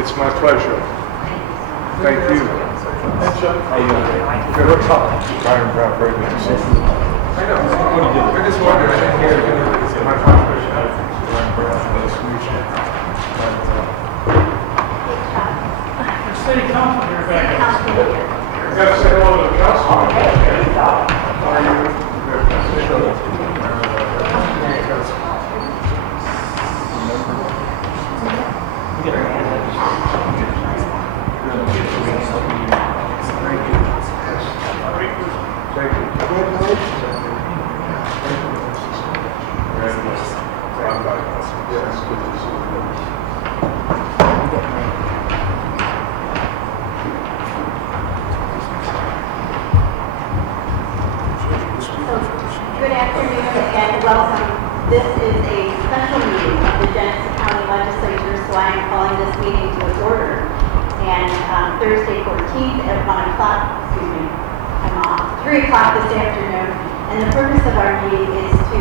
It's my pleasure. Thank you. How you doing? Good. Byron, very good to see you. I know. I just wondered. I didn't hear you. It's my pleasure. Nice to meet you. City council here back. You gotta say hello to the council. How are you? Good afternoon and welcome. This is a special meeting of the Genesee County Legislature, so I am calling this meeting to its order. And Thursday 14th at 1 o'clock, I'm off, 3 o'clock this afternoon. And the purpose of our meeting is to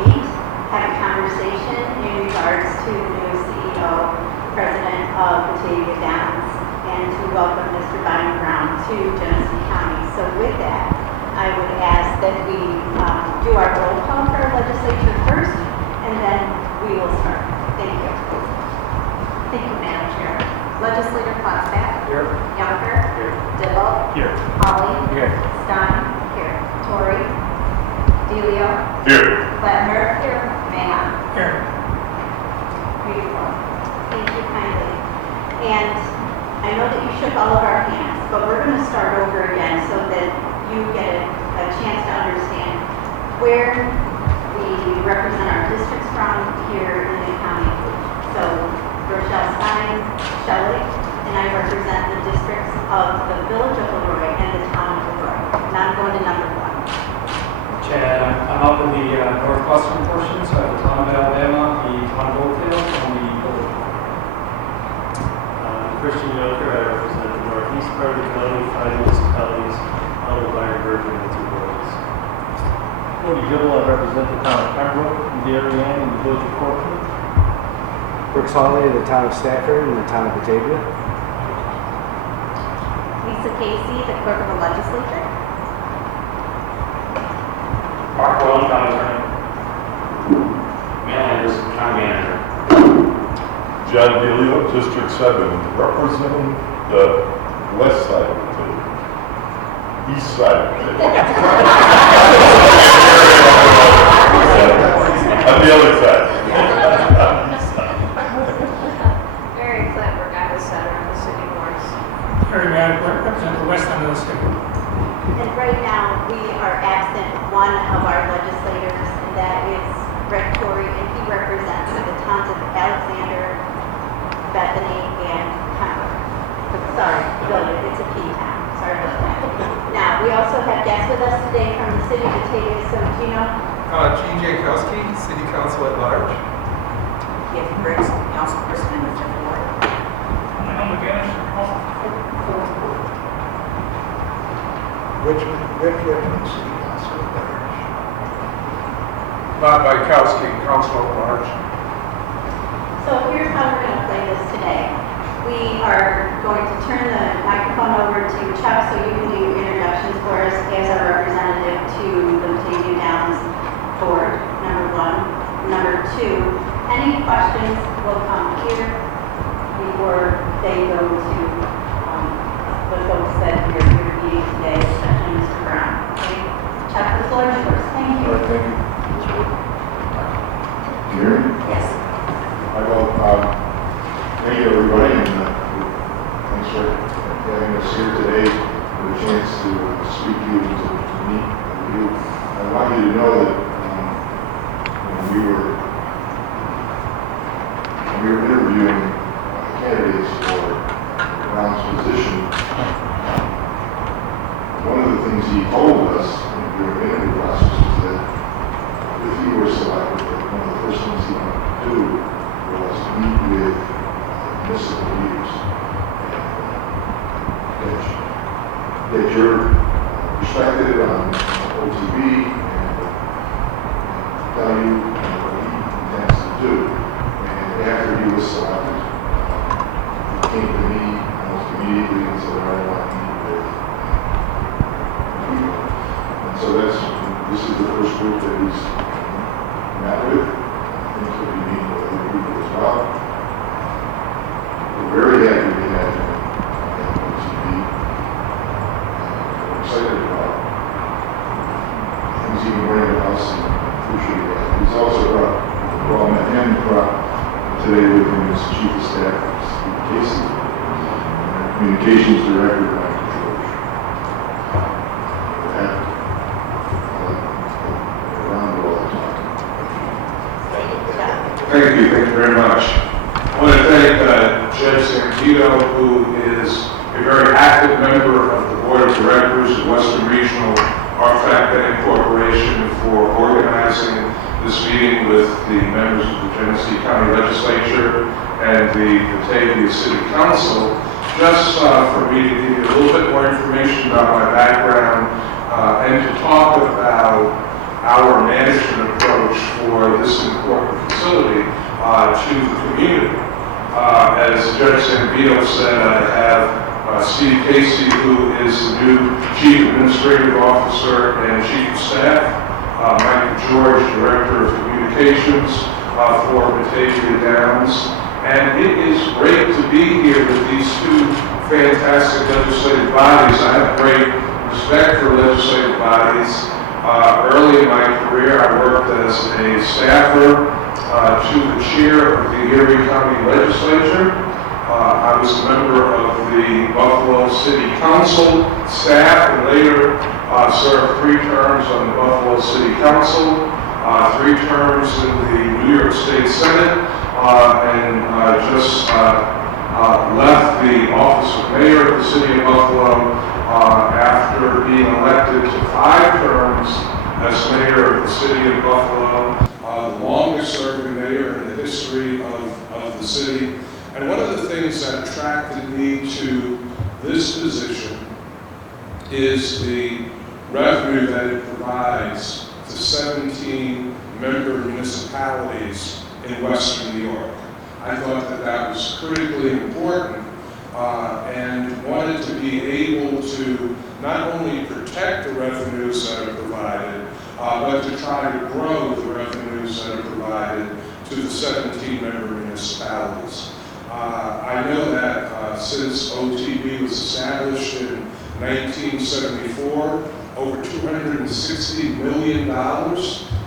meet, have a conversation in regards to the new CEO, President of Batavia Downs, and to welcome Mr. Byron to Genesee County. So with that, I would ask that we do our roll call for our legislature first, and then we will start. Thank you. Thank you, Madam Chair. Legislator Klotzbach. Here. Younger. Here. Dibble. Here. Holly. Here. Stein. Here. Torrey. Delio. Here. Letmer. Here. Mann. Here. Beautiful. Thank you kindly. And I know that you shook all of our hands, but we're going to start over again so that you get a chance to understand where we represent our districts from here in the county. So Rochelle Stein, Shelley, and I represent the districts of the village of Leroy and the town of Leroy. Now I'm going to number 1. Chad, I'm up in the northwestern portion, so I have the town of Alabama, the town of Oakdale, and the village. Christian Yoker, I represent the northeast part of the county, 5 municipalities, out of Byron, Virgin, and 2 boroughs. Cody Dibble, I represent the town of Pembroke, Darien, and the village of Corcoran. Brooks Hawley, the town of Stafford, and the town of Batavia. Lisa Casey, the clerk of the legislature. Mark Wells, county attorney. Mail Anderson, county manager. John Delio, District 7, representing the west side of the city. East side of the city. On the other side. Very clever guy, the center of the city boards. Very mad, represent the west end of the state. And right now, we are absent one of our legislators, and that is Rick Torrey, and he represents the towns of Alexander, Bethany, and Pembroke. Sorry, Village, it's a P town. Sorry about that. Now, we also have guests with us today from the city of Batavia, so do you know? Gene Jankowski, City Council at Large. Yes, Briggs, Councilperson in the 10th Ward. Richmond, City Council at Large. Bob Bykowski, Council at Large. So here's how we're going to play this today. We are going to turn the microphone over to Chuck so you can do introductions for us as our representative to the Batavia Downs Board, number 1. Number 2, any questions will come here before they go to the folks that you're meeting today, especially Mr. Brown. Okay? Chuck, the floor is yours. Thank you. All right, thank you. Gary? Yes. Thank you, everybody, and thanks for having us here today for the chance to speak to you and to meet with you. I want you to know that when we were interviewing candidates for Brown's position, one of the things he told us during the interview process was that if he were selected, one of the first things he wanted to do was meet with municipal leaders and get your perspective on OTB and tell you what he intends to do. And after he was selected, came to me almost immediately and said, I want to meet with people. And so this is the first group that he's met with. I think he'll be meeting with other people as well. We're very happy to have him at OTB. We're excited about things he can bring to us and appreciate that. He's also brought met him today with him as Chief of Staff, Steve Casey, and our Communications Director, Michael George. With that, I'll let Ron do all the talking. Thank you very much. I want to thank Judge Santino, who is a very active member of the Board of Directors of Western Regional Artifact Betting Corporation, for organizing this meeting with the members of the Genesee County Legislature and the Batavia City Council, just for me to give you a little bit more information about my background and to talk about our management approach for this important facility to the community. As Judge Zambito said, I have Steve Casey, who is the new Chief Administrative Officer and Chief of Staff, Michael George, Director of Communications for Batavia Downs. And it is great to be here with these two fantastic legislative bodies. I have great respect for legislative bodies. Early in my career, I worked as a staffer to the chair of the Erie County Legislature. I was a member of the Buffalo City Council staff and later served 3 terms on the Buffalo City Council, 3 terms in the New York State Senate, and just left the office of mayor of the city of Buffalo after being elected to 5 terms as mayor of the city of Buffalo, the longest serving mayor in the history of the city. And one of the things that attracted me to this position is the revenue that it provides to 17 member municipalities in Western New York. I thought that that was critically important and wanted to be able to not only protect the revenues that are provided, but to try to grow the revenues that are provided to the 17 member municipalities. I know that since OTB was established in 1974, over $260 million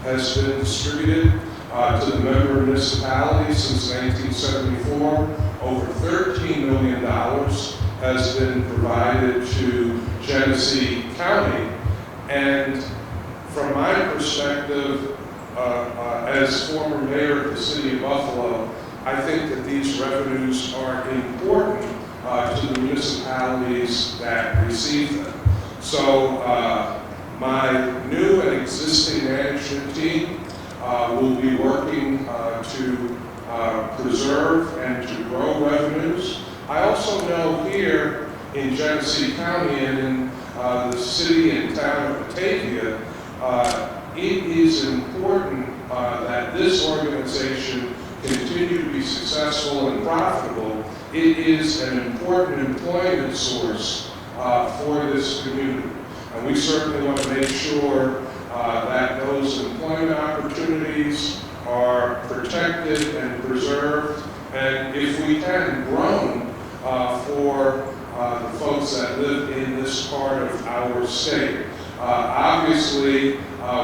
has been distributed to the member municipalities since 1974. Over $13 million has been provided to Genesee County. And from my perspective, as former mayor of the city of Buffalo, I think that these revenues are important to the municipalities that receive them. So my new and existing management team will be working to preserve and to grow revenues. I also know here in Genesee County and in the city and town of Batavia, it is important that this organization continue to be successful and profitable. It is an important employment source for this community. And we certainly want to make sure that those employment opportunities are protected and preserved, and if we can, grown for the folks that live in this part of our state. Obviously,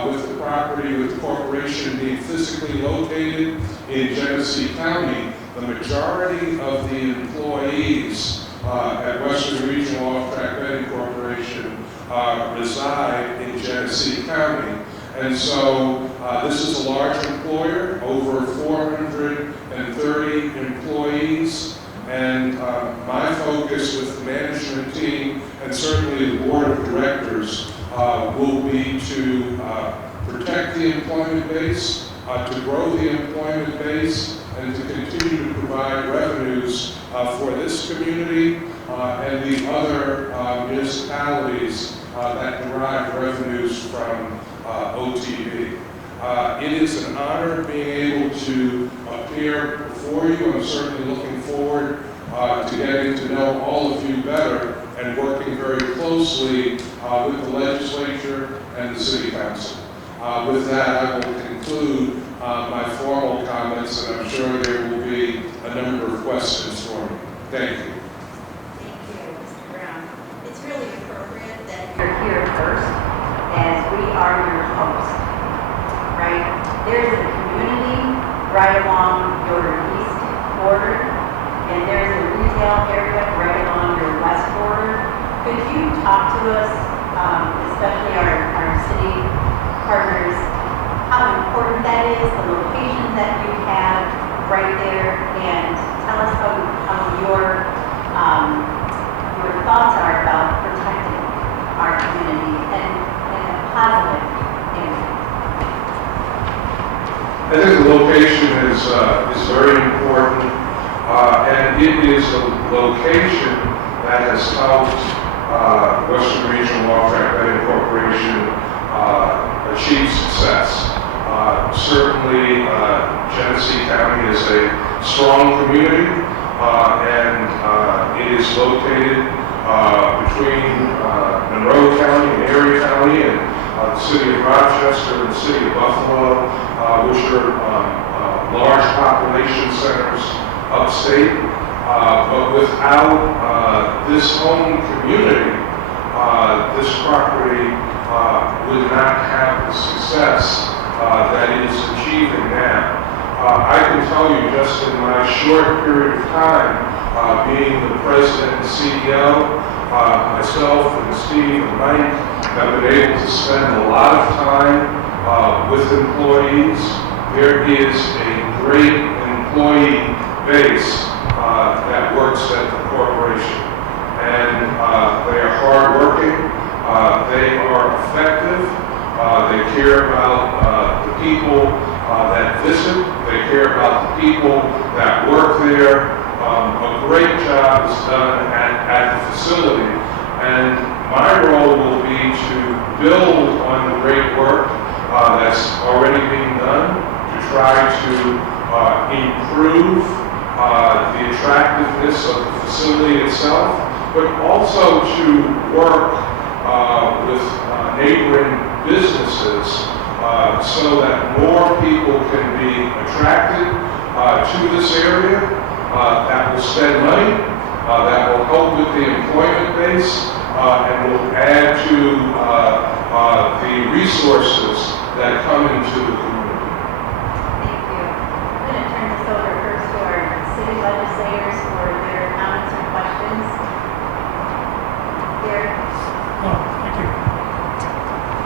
with the property, with the corporation being physically located in Genesee County, the majority of the employees at Western Regional Artifact Betting Corporation reside in Genesee County. And so this is a large employer, over 430 employees. And my focus with the management team and certainly the board of directors will be to protect the employment base, to grow the employment base, and to continue to provide revenues for this community and the other municipalities that derive revenues from OTB. It is an honor being able to appear before you. I'm certainly looking forward to to getting to know all of you better and working very closely with the legislature and the city council. With that, I will conclude my formal comments, and I'm sure there will be a number of questions for me. Thank you. Thank you, Mr. Brown. It's really appropriate that You're here first, as we are your host, right? There's a community right along your east border, and there's a retail area right along your west border. Could you talk to us, especially our city partners, how important that is, the locations that you have right there, and tell us how your thoughts are about protecting our community and a positive impact. I think the location is very important, and it is a location that has helped Western Regional Off-Track Betting Corporation achieve success. Certainly, Genesee County is a strong community, and it is located between Monroe County and Erie County and the city of Rochester and the city of Buffalo, which are large population centers upstate. But without this home community, this property would not have the success that it is achieving now. I can tell you just in my short period of time, being the president and CEO, myself and Steve and Mike have been able to spend a lot of time with employees. There is a great employee base that works at the corporation, and they are hardworking, they are effective, they care about the people that visit, they care about the people that work there. A great job is done at the facility, and my role will be to build on the great work that's already being done, to try to improve the attractiveness of the facility itself, but also to work with neighboring businesses so that more people can be attracted to this area, that will spend money, that will help with the employment base, and will add to the resources that come into the community. Thank you. I'm going to turn this over first to our city legislators for their comments and questions. Derek? Oh, thank you.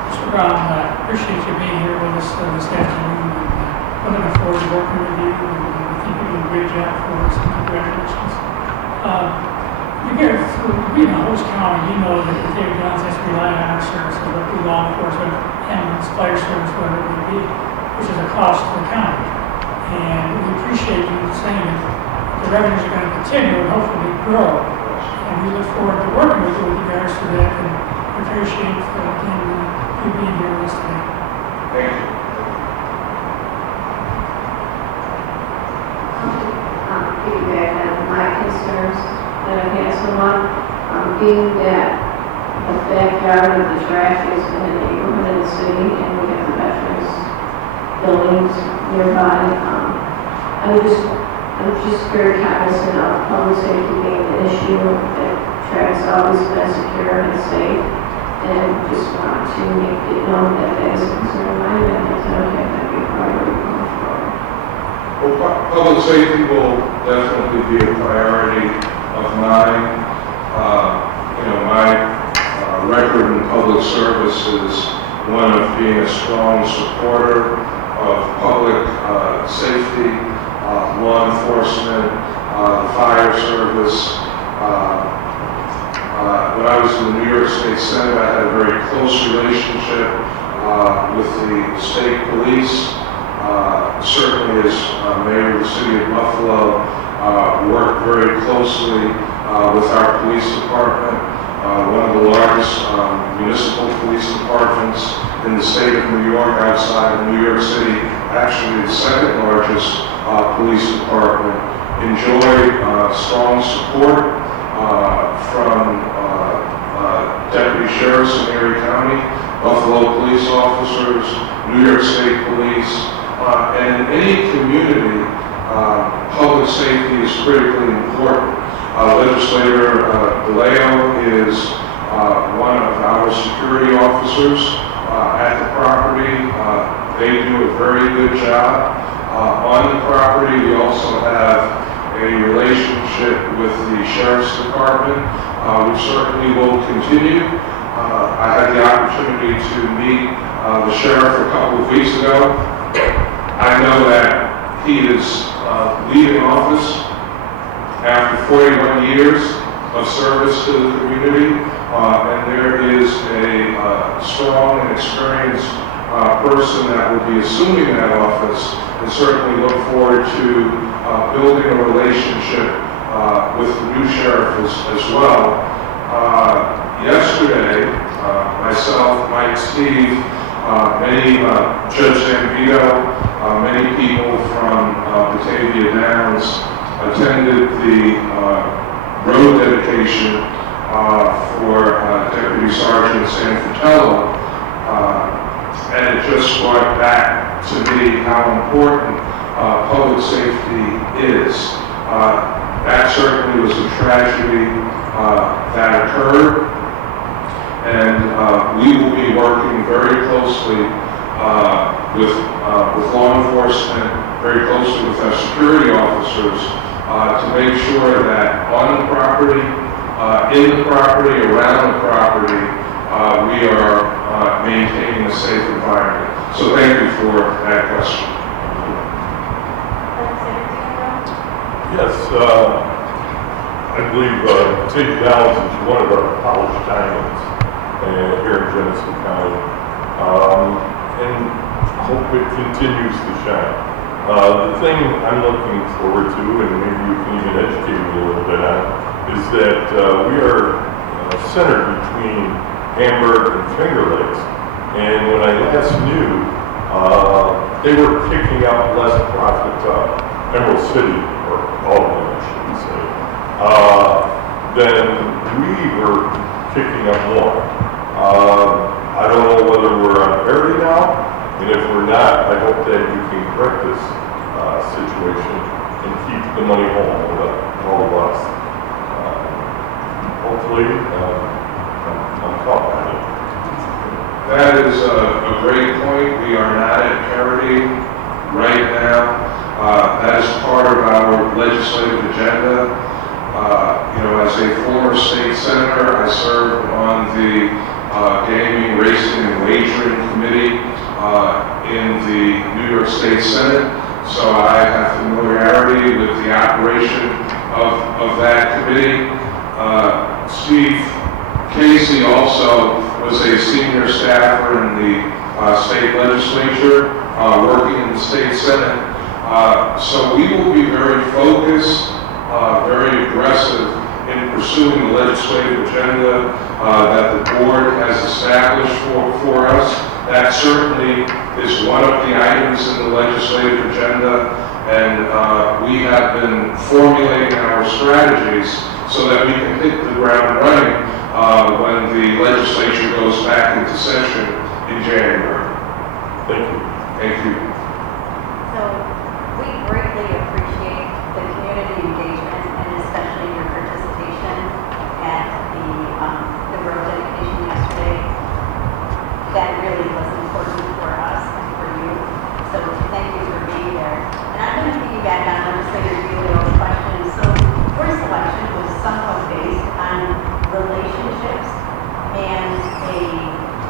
Mr. Brown, appreciate you being here with us this afternoon. And looking forward to working with you. And I think you're doing a great job for us. And congratulations. Being a host county, you know that the David Johns has to rely on our services, whether it be law enforcement, ambulance, fire service, whatever it may be, which is a cost to the county. And we appreciate you saying that the revenues are going to continue and hopefully grow. And we look forward to working with you with regards to that, and appreciate you being here with us today. Thank you. Piggyback on my concerns that I have somewhat, being that the backyard of the track is in the neighborhood of the city and we have the veterans buildings nearby. I'm just very cognizant of public safety being an issue, that track's always been secure and safe, and just want to make it known that that is a concern of mine, and I think that be a priority going forward. Well, public safety will definitely be a priority of mine. My record in public service is one of being a strong supporter of public safety, law enforcement, the fire service. When I was in the New York State Senate, I had a very close relationship with the state police. Certainly as mayor of the city of Buffalo, worked very closely with our police department, one of the largest municipal police departments in the state of New York, outside of New York City, actually the second largest police department enjoy strong support from deputy sheriffs in Erie County, Buffalo police officers, New York State police, and in any community, public safety is critically important. Legislator DeLeo is one of our security officers at the property. They do a very good job on the property. We also have a relationship with the Sheriff's Department, which certainly will continue. I had the opportunity to meet the sheriff a couple of weeks ago. I know that he is leaving office after 41 years of service to the community, and there is a strong and experienced person that will be assuming that office, and certainly look forward to building a relationship with the new sheriff as well. Yesterday, myself, Mike, Steve, Judge Zambito, many people from Batavia Downs attended the road dedication for Deputy Sergeant Sanfratello, and it just brought back to me how important public safety is. That certainly was a tragedy that occurred, and we will be working very closely with law enforcement, very closely with our security officers to make sure that on the property, in the property, around the property, we are maintaining a safe environment. So thank you for that question. Yes, I believe Tate Downs is one of our college diamonds here in Genesee County, and hope it continues to shine. The thing I'm looking forward to, and maybe you can even educate me a little bit on, is that we are centered between Hamburg and Finger Lakes. And when I last knew, they were picking up less profit to Emerald City, or all of them, I shouldn't say, than we were picking up more. I don't know whether we're on parity now, and if we're not, I hope that you can correct this situation and keep the money home with all of us. Hopefully, I'm caught on it. That is a great point. We are not at parity right now. That is part of our legislative agenda. As a former state senator, I served on the Gaming, Racing, and Wagering Committee in the New York State Senate. So I have familiarity with the operation of that committee. Steve Casey also was a senior staffer in the state legislature, working in the state senate. So we will be very focused, very aggressive in pursuing the legislative agenda that the board has established for us. That certainly is one of the items in the legislative agenda, and we have been formulating our strategies so that we can hit the ground running when the legislature goes back into session in January. Thank you. Thank you. So we greatly appreciate the community engagement and especially your participation at the road dedication yesterday. That really was important for us and for you. So thank you for being there. And I'm going to piggyback on Legislator Giulio's question. So your selection was somewhat based on relationships and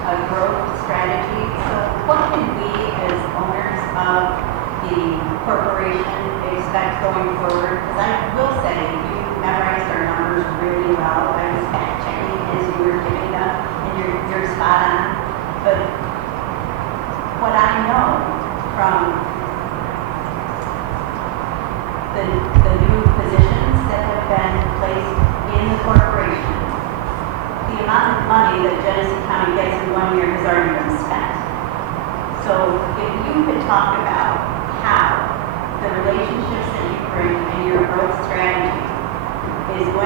a growth strategy. So what can we as owners of the corporation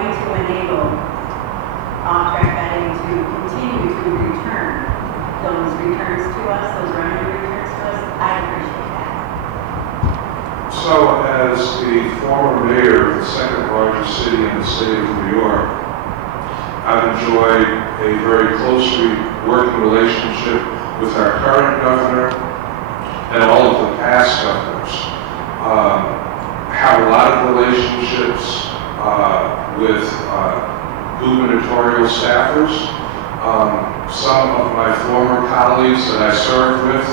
going to enable off-track betting to continue to return those returns to us, those revenue returns to us, I appreciate that. So, as the former mayor of the second largest city in the state of New York, I've enjoyed a very closely working relationship with our current governor and all of the past governors. Have a lot of relationships with gubernatorial staffers. Some of my former colleagues that I served with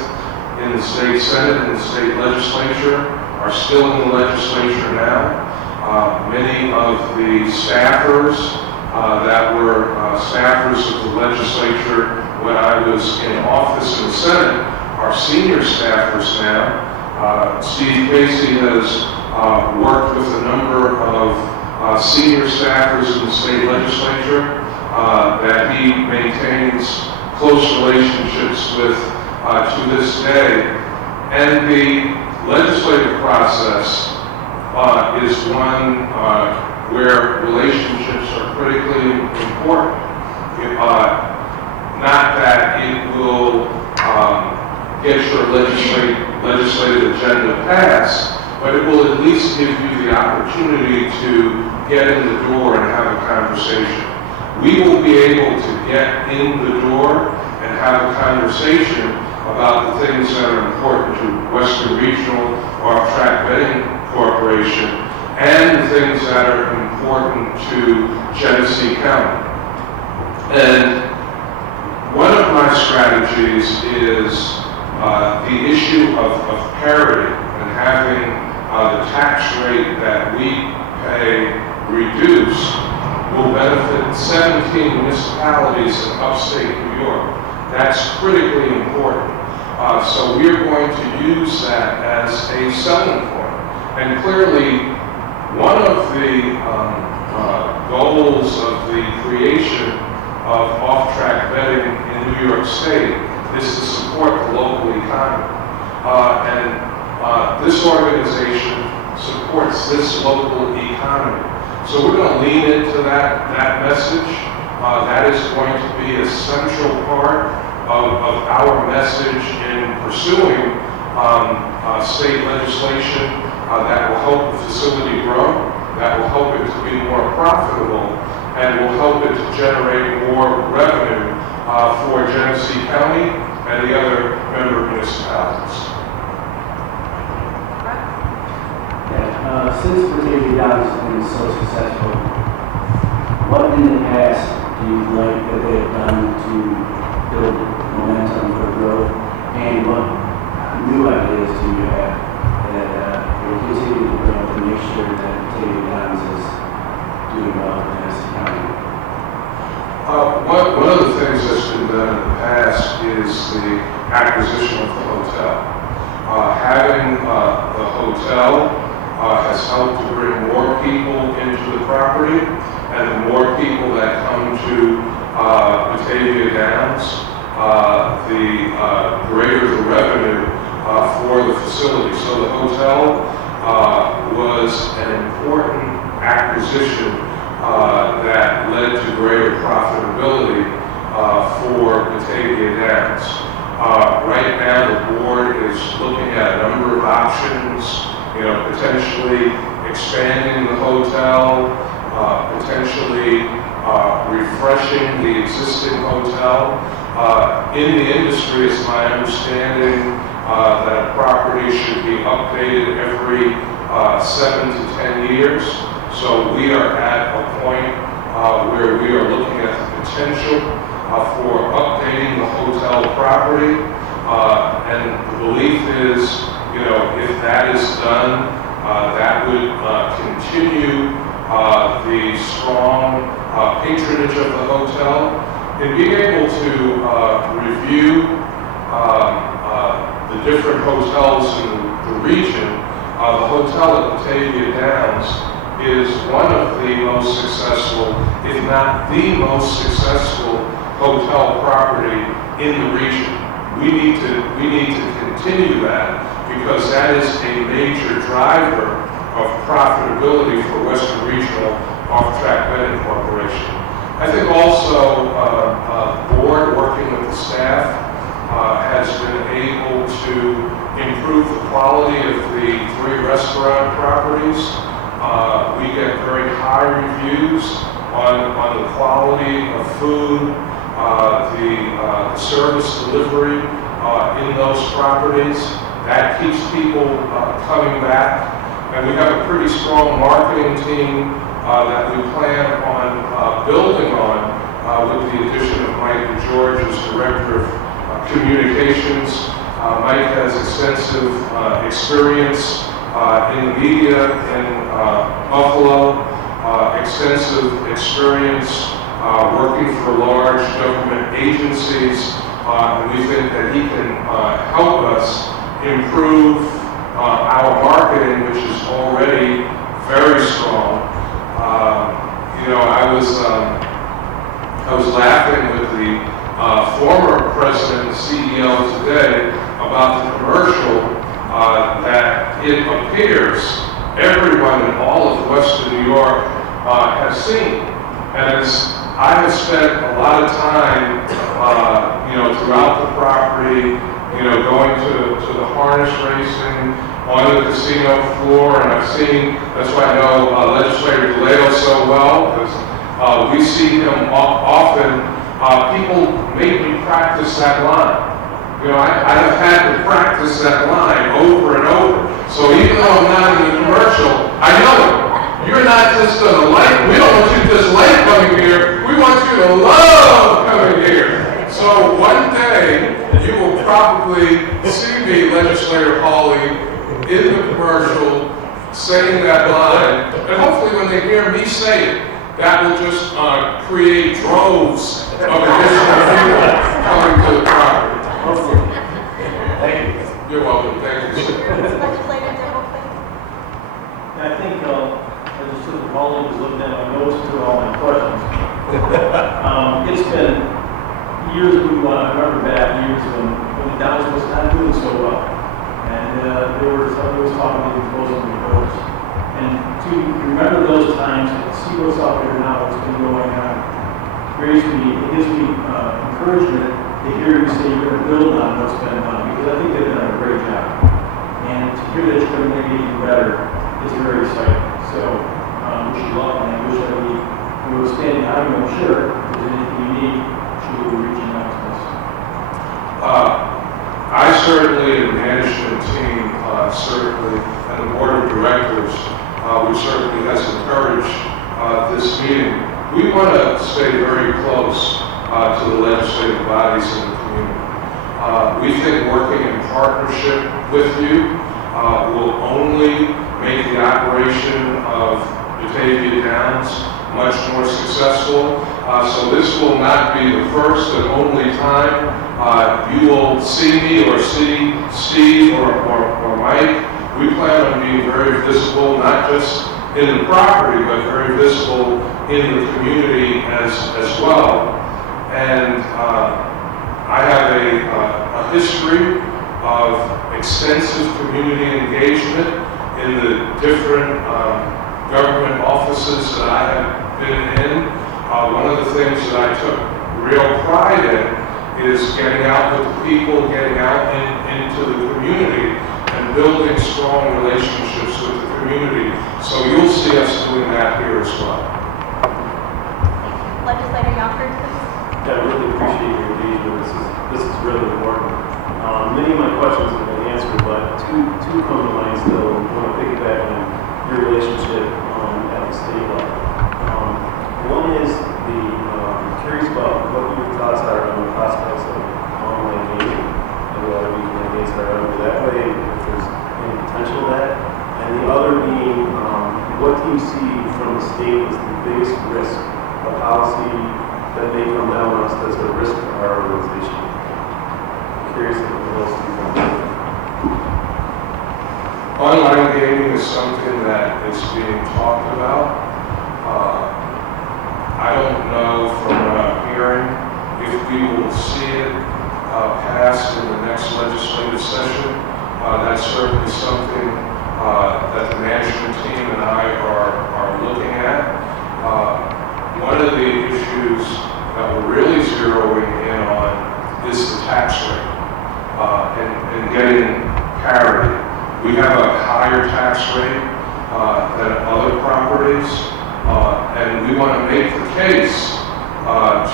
in the state senate and the state legislature are still in the legislature now. Many of the staffers that were staffers of the legislature when I was in office in the Senate are senior staffers now. Steve Casey has worked with a number of senior staffers in the state legislature that he maintains close relationships with to this day. And the legislative process is one where relationships are critically important. Not that it will get your legislative agenda passed, but it will at least give you the opportunity to get in the door and have a conversation. We will be able to get in the door and have a conversation about the things that are important to Western Regional Off-Track Betting Corporation and the things that are important to Genesee County. And one of my strategies is the issue of parity and having the tax rate that we pay reduced will benefit 17 municipalities in upstate New York. That's critically important. So we're going to use that as a selling point. And clearly, one of the goals of the creation of off-track betting in New York State is to support the local economy. And this organization supports this local economy. So we're going to lean into that message. That is going to be a central part of our message in pursuing state legislation that will help the facility grow, that will help it to be more profitable, and will help it to generate more revenue for Genesee County and the other member municipalities. Since Batavia Downs has been so successful, what in the past do you like that they have done to build momentum for growth, and what new ideas do you have that will continue to bring up to make sure that Batavia Downs is doing well in Genesee County? One of the things that's been done in the past is the acquisition of the hotel. Having the hotel has helped to bring more people into the property, and the more people that come to Batavia Downs, the greater the revenue for the facility. So the hotel was an important acquisition that led to greater profitability for Batavia Downs. Right now, the board is looking at a number of options, potentially expanding the hotel, potentially refreshing the existing hotel. In the industry, it's my understanding that a property should be updated every 7 to 10 years. So we are at a point where we are looking at the potential for updating the hotel property. And the belief is, if that is done, that would continue the strong patronage of the hotel. And being able to review the different hotels in the region, the hotel at Batavia Downs is one of the most successful, if not the most successful hotel property in the region. We need to continue that, because that is a major driver of profitability for Western Regional Off-Track Betting Corporation. I think also the board, working with the staff, has been able to improve the quality of the 3 restaurant properties. We get very high reviews on the quality of food, the service delivery in those properties. That keeps people coming back. And we have a pretty strong marketing team that we plan on building on with the addition of Mike George as Director of Communications. Mike has extensive experience in the media in Buffalo, extensive experience working for large government agencies, and we think that he can help us improve our marketing, which is already very strong. I was laughing with the former president and CEO today about the commercial that it appears everyone in all of Western New York has seen. And as I have spent a lot of time, throughout the property, going to the harness racing, on the casino floor, and I've seen, that's why I know Legislator DeLeo so well, because we see him often. People make me practice that line. I have had to practice that line over and over. So even though I'm not in the commercial, I know it. You're not just going to like, we don't want you to just like coming here, we want you to love coming here. So one day, you will probably see me, Legislator Hawley, in the commercial, saying that line, and hopefully when they hear me say it, that will just create droves of additional people coming to the property. Thank you. You're welcome. Thank you. Legislator Dibble, please. I think I just took the call and was looking at my notes through all my questions. It's been years, I remember back years when Dallas was not doing so well. And somebody was talking to these Muslim reporters. And to remember those times and see what's out there now, what's been going on, it gives me encouragement to hear you say you're going to build on what's been done, because I think they've done a great job. And to hear that you're going to make it even better is very exciting. So, wish you luck, and I wish that we were standing out, I'm sure, if there's anything you need, should we be reaching out to us. I certainly, the management team, certainly, and the board of directors, which certainly has encouraged this meeting. We want to stay very close to the legislative bodies in the community. We think working in partnership with you will only make the operation of Batavia Downs much more successful. So this will not be the first and only time you will see me or see Steve or Mike. We plan on being very visible, not just in the property, but very visible in the community as well. And I have a history of extensive community engagement in the different government offices that I have been in. One of the things that I took real pride in is getting out with the people, getting out into the community, and building strong relationships with the community. So you'll see us doing that here as well. Legislator Yonkers, please. Yeah, I really appreciate your engagement. This is really important. Many of my questions have been answered, but two come to mind still. I want to piggyback on your relationship at the state level. One is curious about what your thoughts are on the prospects of online gaming and whether we can enhance our revenue that way, if there's any potential of that. And the other being, what do you see from the state as the biggest risk, a policy that may come down on us that's a risk to our organization? I'm curious if those two things. Online gaming is something that is being talked about. I don't know from what I'm hearing if we will see it passed in the next legislative session. That's certainly something that the management team and I are looking at. issues that we're really zeroing in on is the tax rate and getting parity. We have a higher tax rate than other properties, and we want to make the case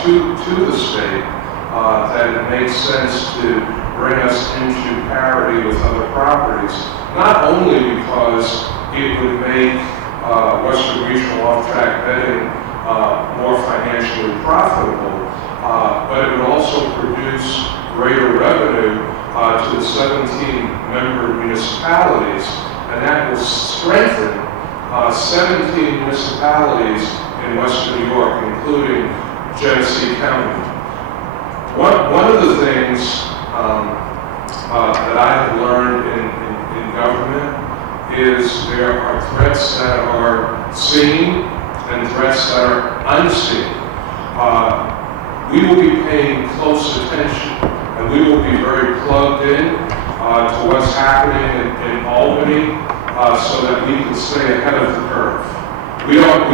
to the state that it makes sense to bring us into parity with other properties, not only because it would make Western Regional off-track betting more financially profitable, but it would also produce greater revenue to the 17 member municipalities, and that will strengthen 17 municipalities in Western New York, including Genesee County. One of the things that I have learned in government is there are threats that are seen and threats that are unseen. We will be paying close attention, and we will be very plugged in to what's happening in Albany so that we can stay ahead of the curve. We don't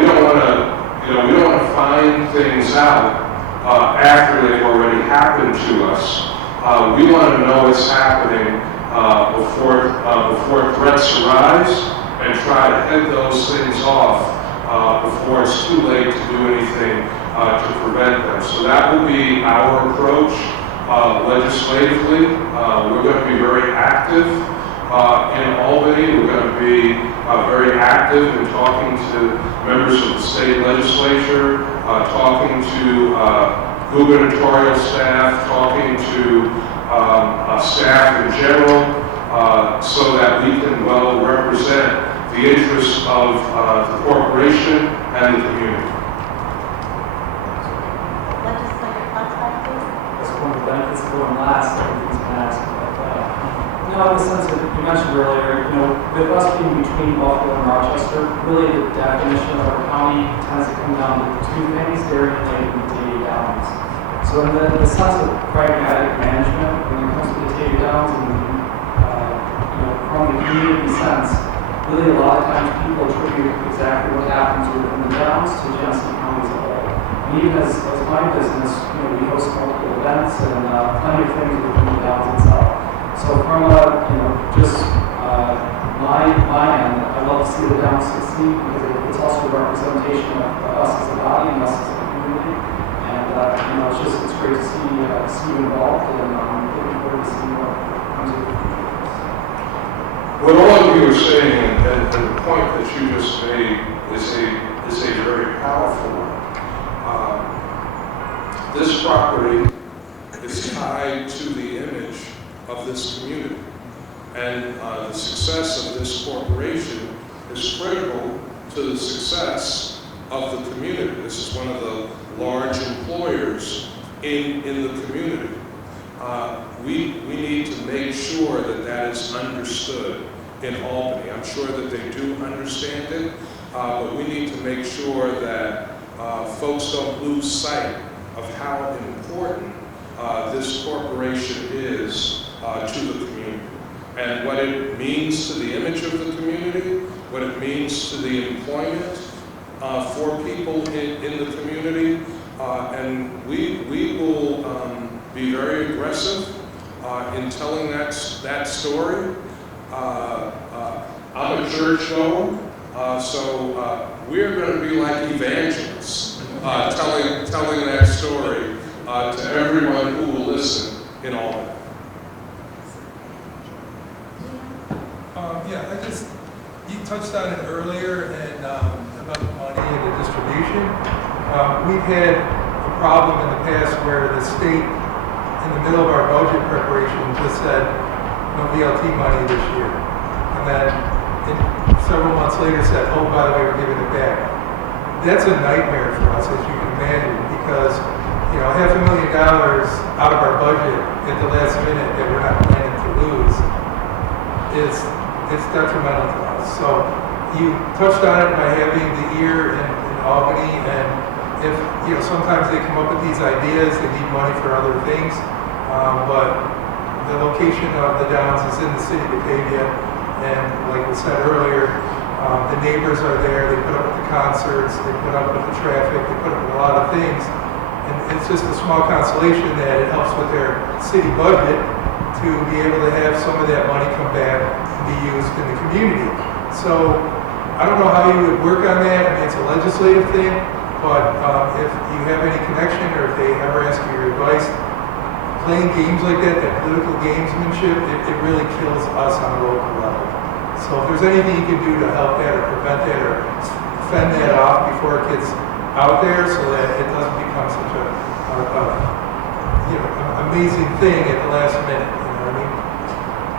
want to find things out after they've already happened to us. We want to know what's happening before threats arise and try to head those things off before it's too late to do anything to prevent them. So that will be our approach legislatively. We're going to be very active in Albany. We're going to be very active in talking to members of the state legislature, talking to gubernatorial staff, talking to staff in general, so that we can well represent the interests of the corporation and the community. Legislator Clutchback, please. That's one of the benefits of going last, everything's been asked. In the sense that you mentioned earlier, with us being between Buffalo and Rochester, really the definition of our county tends to come down to two things, Darien Lake and Batavia Downs. So in the sense of pragmatic management, when it comes to Batavia Downs and from the community sense, really a lot of times people attribute exactly what happens within the Downs to Genesee County as a whole. And even as my business, we host multiple events and plenty of things within the Downs itself. So from just my end, I love to see the Downs succeed because it's also a representation of us as a body and us as a community. And it's great to see you involved, and I'm looking forward to seeing what comes of the future. What all of you are saying, and the point that you just made, is a very powerful one. This property is tied to the image of this community, and the success of this corporation is critical to the success of the community. This is one of the large employers in the community. We need to make sure that is understood in Albany. I'm sure that they do understand it, but we need to make sure that folks don't lose sight of how important this corporation is to the community, and what it means to the image of the community, what it means to the employment for people in the community, and we will be very aggressive in telling that story. I'm a church goer, so we're going to be like evangelists, telling that story to everyone who will listen in Albany. You touched on it earlier and about the money and the distribution. We've had a problem in the past where the state, in the middle of our budget preparation, just said, no VLT money this year. And then several months later said, oh, by the way, we're giving it back. That's a nightmare for us, as you can imagine, because $500,000 out of our budget at the last minute that we're not planning to lose is detrimental to us. So you touched on it by having the ear in Albany, and if sometimes they come up with these ideas, they need money for other things, but the location of the Downs is in the city of Batavia, and like we said earlier, the neighbors are there, they put up with the concerts, they put up with the traffic, they put up with a lot of things, And it's just a small consolation that it helps with their city budget to be able to have some of that money come back and be used in the community. So I don't know how you would work on that. I mean, it's a legislative thing, but if you have any connection or if they ever ask you your advice, playing games like that political gamesmanship, it really kills us on a local level. So if there's anything you can do to help that or prevent that or fend that off before it gets out there so that it doesn't become such a amazing thing at the last minute, you know what I mean?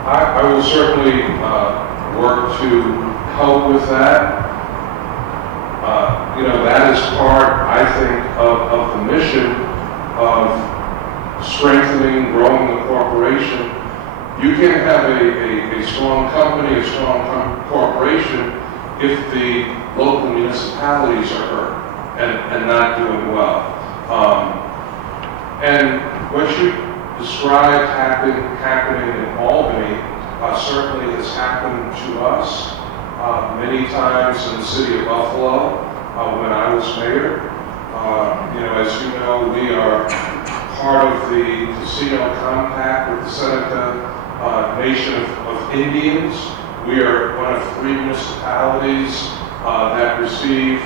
I will certainly work to help with that. That is part, I think, of the mission of strengthening, growing the corporation. You can't have a strong company, a strong corporation if the local municipalities are hurt and not doing well. And what you described happening in Albany certainly has happened to us many times in the city of Buffalo when I was mayor. As you know, we are part of the casino compact with the Seneca Nation of Indians. We are one of 3 municipalities that receive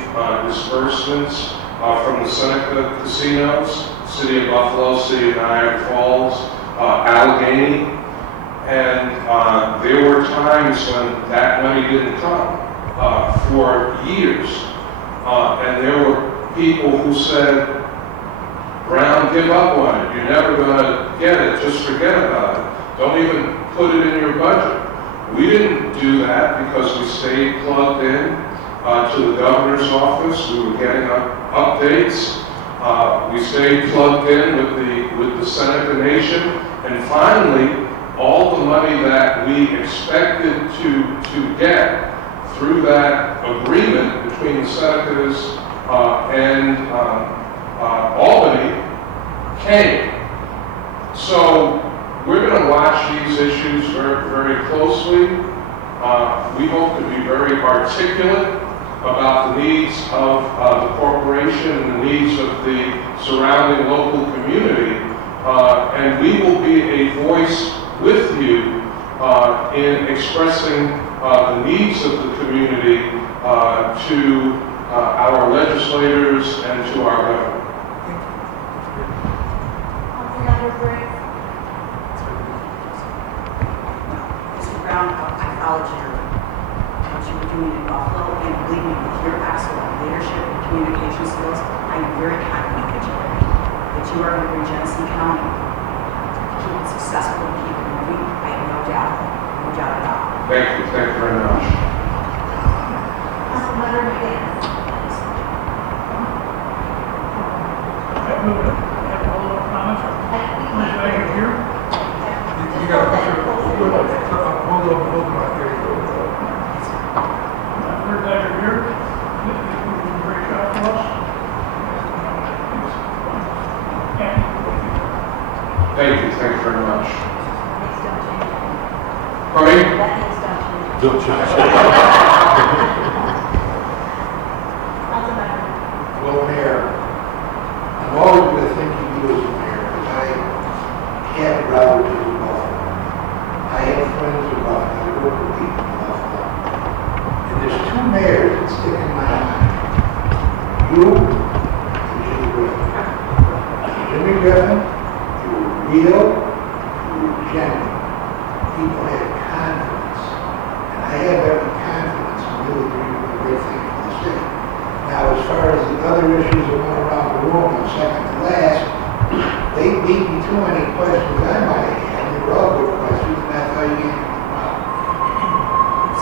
disbursements from the Seneca casinos, City of Buffalo, City of Niagara Falls, Allegheny. And there were times when that money didn't come for years. And there were people who said, Brown, give up on it. You're never going to get it. Just forget about it. Don't even put it in your budget. We didn't do that because we stayed plugged in to the governor's office. We were getting updates. We stayed plugged in with the Seneca Nation. And finally, all the money that we expected to get through that agreement between the Senecas and Albany came. So we're going to watch these issues very, very closely. We hope to be very articulate about the needs of the corporation and the needs of the surrounding local community. And we will be a voice with you in expressing the needs of the community to our legislators and to our government. Mr. Brown, I followed what you were doing in Buffalo, and believe me, with your excellent leadership and communication skills, I am very confident that you are going to bring Genesee County, keep it successful and keep it moving. I have no doubt at all. Thank you very much. Councilmember McGinnis. Have a little comment? Right here. You got a picture? Hold on, there you go. Third letter here. Great job for us. Thank you very much. Next don't change it. Pardon me? That needs don't change it. Don't change Councilmember. Well, Mayor, I'm always going to think of you as a mayor, because I have relatives in Buffalo. I have friends in Buffalo. I work with people in Buffalo. And there's 2 mayors that stick in my mind. You and Jimmy Griffin. Jimmy Griffin, you were real, you were genuine. People had confidence. And I have every confidence in you that you're doing a great thing for the city. Now, as far as the other issues that went around the room, I'm second to last, they beat me to any questions I might have had. They were all good questions, and that's how you get the problem.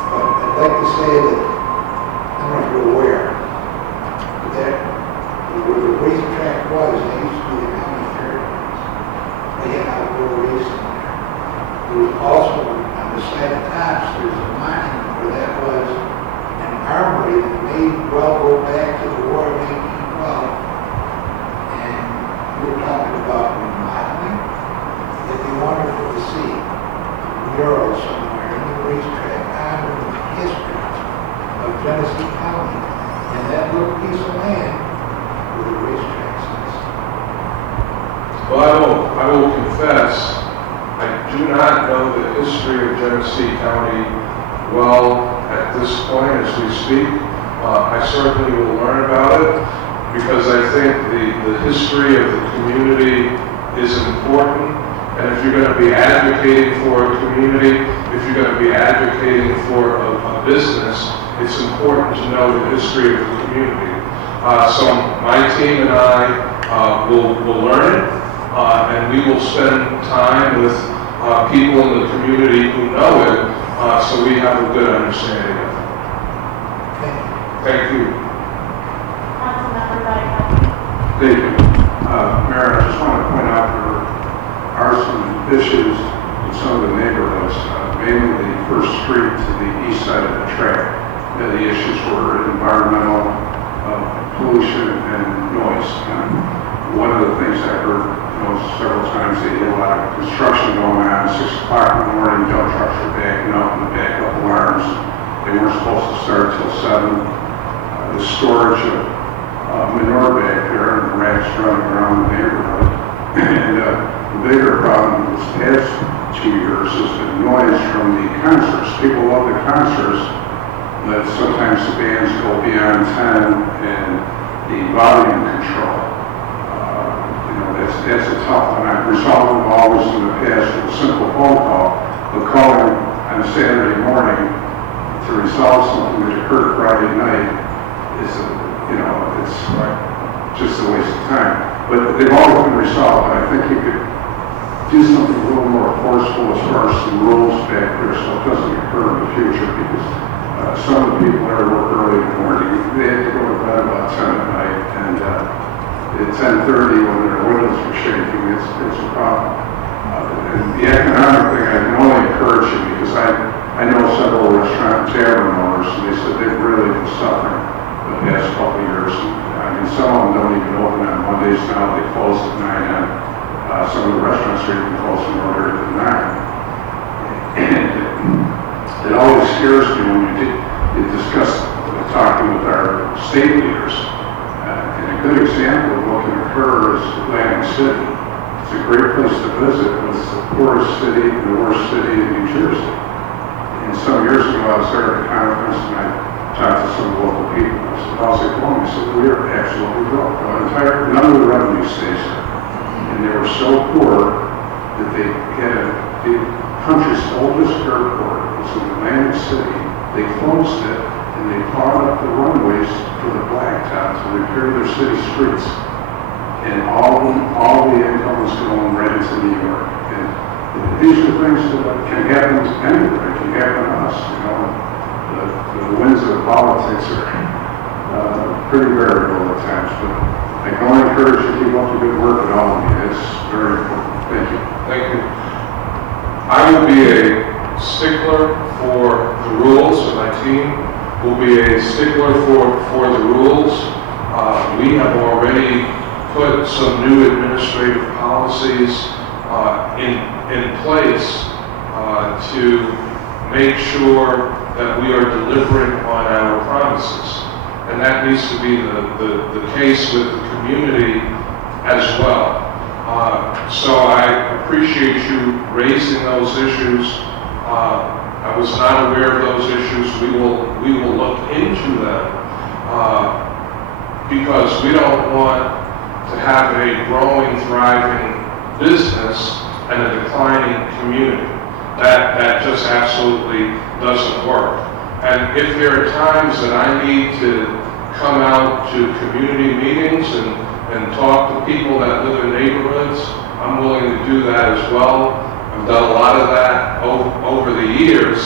But I'd like to say that, I don't know if you're aware, that where the racetrack was, they used to be the county fairgrounds. They had outdoor racing there. There was also, on the side of Tops, there's a monument where that was an armory that may well go back to the war of 1812. And we were talking about remodeling. It'd be wonderful to see a mural somewhere in the racetrack honoring the history of Genesee County and that little piece of land where the racetrack sits. I will confess, I do not know the history of Genesee County well at this point as we speak. I certainly will learn about it because I think the history of the community is important. And if you're going to be advocating for a community, if you're going to be advocating for a business, it's important to know the history of the community. So my team and I will learn it, and we will spend time with people in the community who know it, so we have a good understanding of it. Thank you. Councilmember Byron. Thank you. Mayor, I just want to point out there are some issues in some of the neighborhoods, mainly the first street to the east side of the track. The issues were environmental, pollution, and noise. One of the things I heard several times, they had a lot of construction going on, 6 o'clock in the morning, dump trucks were backing up and the backup alarms. They weren't supposed to start till 7. The storage of manure back there and rats running around the neighborhood. And the bigger problem this past 2 years is the noise from the concerts. People love the concerts, but sometimes the bands go beyond 10 and the volume control. That's a tough one. I've resolved them always in the past with a simple phone call, but calling on a Saturday morning to resolve something that occurred Friday night is, it's just a waste of time. But they've always been resolved. I think you could do something a little more forceful as far as some rules back there so it doesn't occur in the future, because some of the people that work early in the morning, they have to go to bed about 10 at night, and at 10:30 when their windows are shaking, it's a problem. And the economic thing, I can only encourage you, because I know several restaurant and tavern owners, and they said they've really been suffering the past couple of years. Some of them don't even open on Mondays now, they close at 9, and some of the restaurants are even closing earlier than 9. And it always scares me when you discuss talking with our state leaders. And a good example of what can occur is Atlantic City. It's a great place to visit, but it's the poorest city, the worst city in New Jersey. And some years ago, I was there at a conference, and I talked to some local people. I said, how's it going? They said, we are absolutely broke. None of the revenue stays there. And they were so poor that they had the country's oldest airport. It was in Atlantic City. They closed it, and they plowed up the runways for the blacktop to repair their city streets. And all the income was going right into New York. And these are things that can happen anywhere. It can happen to us, The winds of politics are pretty variable at times, but I can only encourage you to keep up the good work at all of you. It's very important. Thank you. Thank you. I will be a stickler for the rules, and my team will be a stickler for the rules. We have already put some new administrative policies in place to make sure that we are delivering on our promises. And that needs to be the case with the community as well. So I appreciate you raising those issues. I was not aware of those issues. We will look into them because we don't want to have a growing, thriving business and a declining community. That just absolutely doesn't work. And if there are times that I need to come out to community meetings and talk to people that live in neighborhoods, I'm willing to do that as well. I've done a lot of that over the years.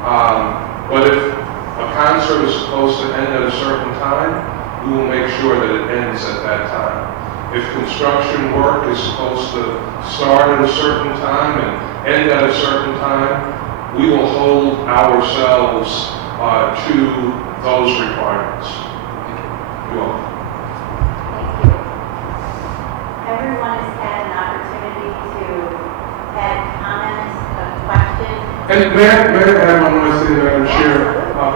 But if a concert is supposed to end at a certain time, we will make sure that it ends at that time. If construction work is supposed to start at a certain time and end at a certain time, we will hold ourselves to those requirements. You're welcome. Thank you. Everyone has had an opportunity to add comments, questions. And may I add one more thing that I can share?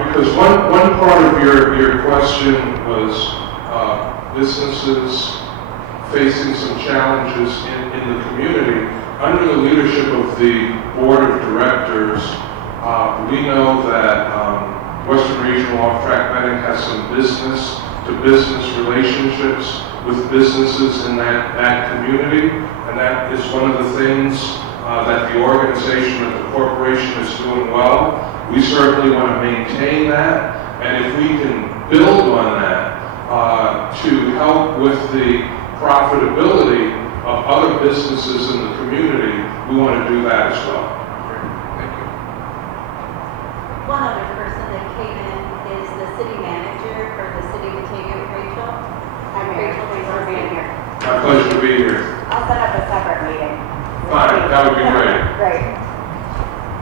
Because one part of your question was businesses facing some challenges in the community. Under the leadership of the Board of Directors, we know that Western Regional Off-Track Betting has some business-to-business relationships with businesses in that community, and that is one of the things that the organization, that the corporation is doing well. We certainly want to maintain that, and if we can build on that to help with the profitability of other businesses in the community, we want to do that as well. Thank you. One other person that came in is the city manager for the city of Batavia, Rachel. I'm Rachel, thanks for being here. My pleasure to be here. I'll set up a separate meeting. Fine, that would be great. Great.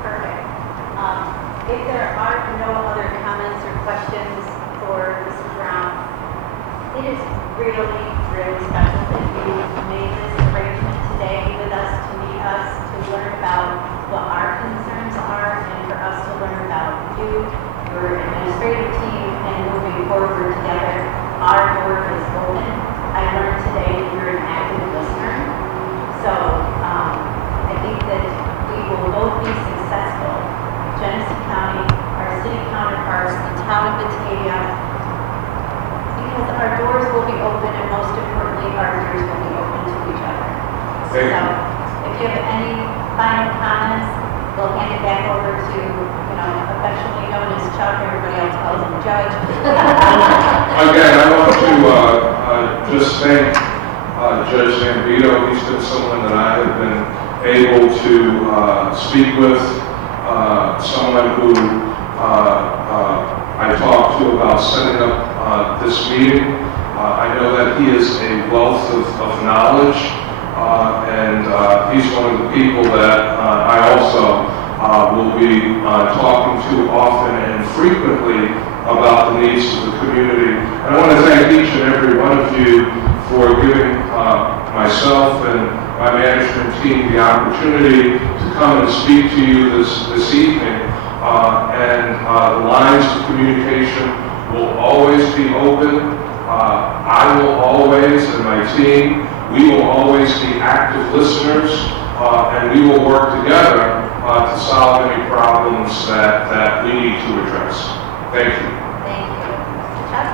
Perfect. If there are no other comments or questions for Mrs. Brown, it is really, really special that you made this arrangement today with us to meet us, to learn about what our concerns are, and for us to learn about you, your administrative team, and moving forward together. Our door is open. I learned today that you're an active listener. So I think that we will both be successful. Genesee County, our city counterparts, the town of Batavia, because our doors will be open, and most importantly, our ears will be open to each other. Thank you. So if you have any final comments, we'll hand it back over to, affectionately known as Chuck, everybody else calls him Judge. Again, I want to just thank Judge Zambito. He's been someone that I have been able to speak with, someone who I talked to about setting up this meeting. I know that he is a wealth of knowledge, and he's one of the people that I also will be talking to often and frequently about the needs of the community. And I want to thank each and every one of you for giving myself and my management team the opportunity to come and speak to you this evening. And the lines of communication will always be open. I will always, and my team, we will always be active listeners, and we will work together to solve any problems that we need to address. Thank you. Thank you. Chuck?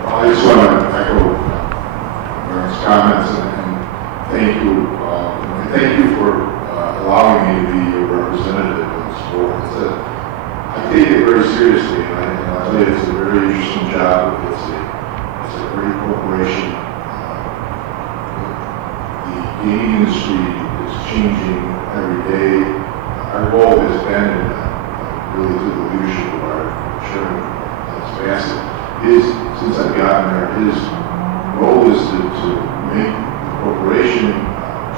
Well, I just want to echo Byron's comments and thank you. And thank you for allowing me to be a representative in this board. I take it very seriously, and I'll tell you, it's a very interesting job. It's a great corporation. The gaming industry is changing every day. Our goal has been, really through the leadership of our chairman, Bassett, since I've gotten there, his goal is to make the corporation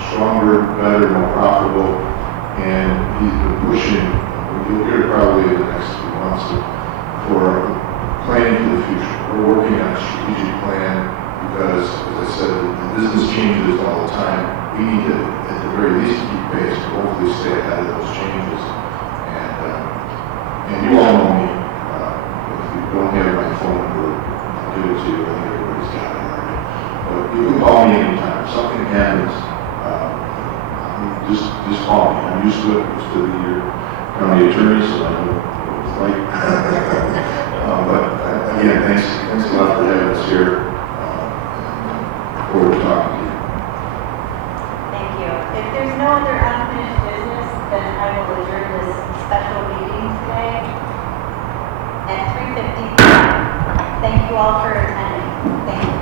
stronger, better, more profitable, and he's been pushing, you'll hear probably in the next few months, for planning for the future. We're working on a strategic plan because, as I said, the business changes all the time. We need to, at the very least, keep pace to hopefully stay ahead of those changes. And you all know me. If you don't have my phone number, I'll give it to you. I think everybody's got it already. But you can call me anytime. If something happens, just call me. I'm used to it. I'm used to be your county attorney, so I know what it's like. But again, thanks a lot for having us here. Look forward to talking to you. Thank you. If there's no other unfinished business, then I will adjourn this special meeting today at 3:50 p.m. Thank you all for attending. Thank you.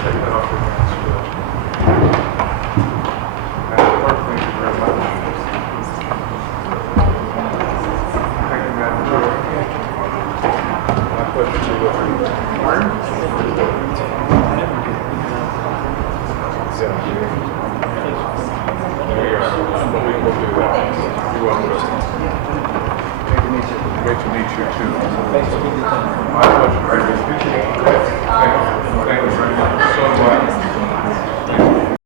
Take that off your hands, Judge. Madam Clerk, thank you very much. Thank you, Madam Chair. My pleasure to you. Martin? There you are. We will do that. You're welcome. Great to meet you too. My pleasure. Great to meet you.